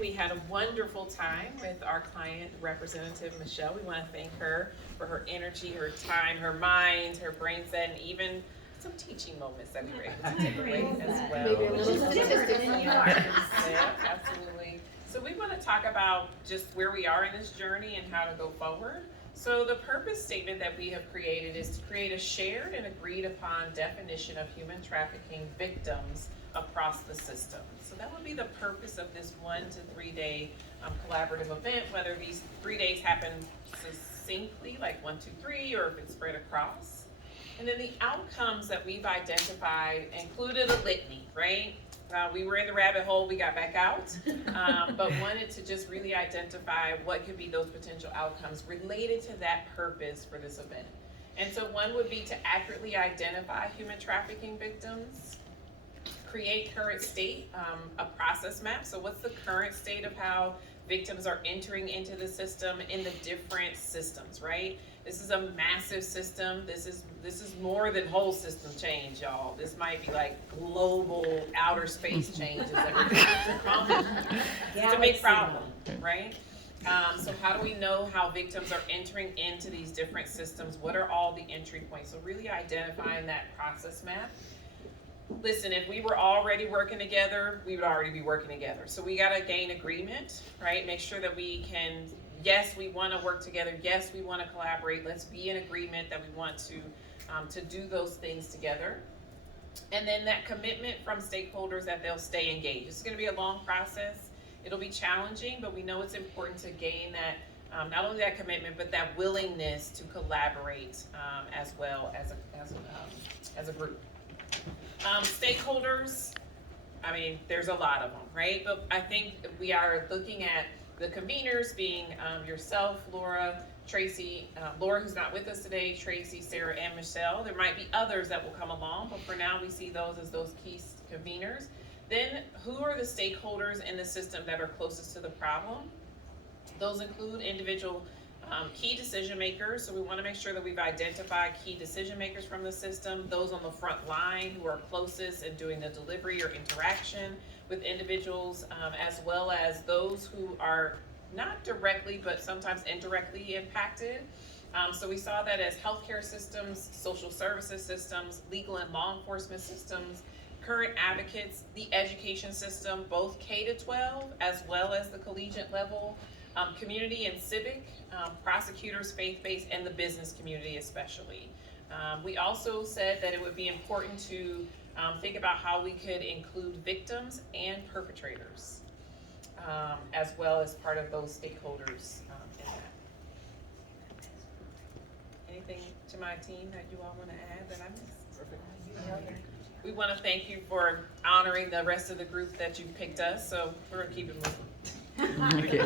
We had a wonderful time with our client representative, Michelle. We want to thank her for her energy, her time, her mind, her brain set, and even some teaching moments that we were able to take away as well. Maybe a little statistic from you. Yeah, absolutely. So we want to talk about just where we are in this journey and how to go forward. So the purpose statement that we have created is to create a shared and agreed upon definition of human trafficking victims across the system. So that would be the purpose of this 1 to 3 day collaborative event, whether these 3 days happen succinctly, like 1, 2, 3, or if it's spread across. And then the outcomes that we've identified included a litany, right? We were in the rabbit hole, we got back out, but wanted to just really identify what could be those potential outcomes related to that purpose for this event. And so one would be to accurately identify human trafficking victims, create current state, a process map. So what's the current state of how victims are entering into the system in the different systems, right? This is a massive system. This is more than whole system change, y'all. This might be like global outer space changes that we're trying to accomplish. It's a big problem, right? So how do we know how victims are entering into these different systems? What are all the entry points? So really identifying that process map. Listen, if we were already working together, we would already be working together. So we got to gain agreement, right? Make sure that we can, yes, we want to work together. Yes, we want to collaborate. Let's be in agreement that we want to do those things together. And then that commitment from stakeholders that they'll stay engaged. It's going to be a long process. It'll be challenging, but we know it's important to gain that, not only that commitment, but that willingness to collaborate as well as a group. Stakeholders, I mean, there's a lot of them, right? But I think we are looking at the conveners being yourself, Laura, Tracy, Laura who's not with us today, Tracy, Sarah, and Michelle. There might be others that will come along, but for now we see those as those key conveners. Then who are the stakeholders in the system that are closest to the problem? Those include individual key decision makers. So we want to make sure that we've identified key decision makers from the system, those on the front line who are closest in doing the delivery or interaction with individuals, as well as those who are not directly but sometimes indirectly impacted. So we saw that as healthcare systems, social services systems, legal and law enforcement systems, current advocates, the education system, both K to 12 as well as the collegiate level, community and civic, prosecutors, faith-based, and the business community especially. We also said that it would be important to think about how we could include victims and perpetrators as well as part of those stakeholders in that. Anything to my team that you all want to add that I missed? Perfect. We want to thank you for honoring the rest of the group that you picked us, so we're going to keep it moving. Okay.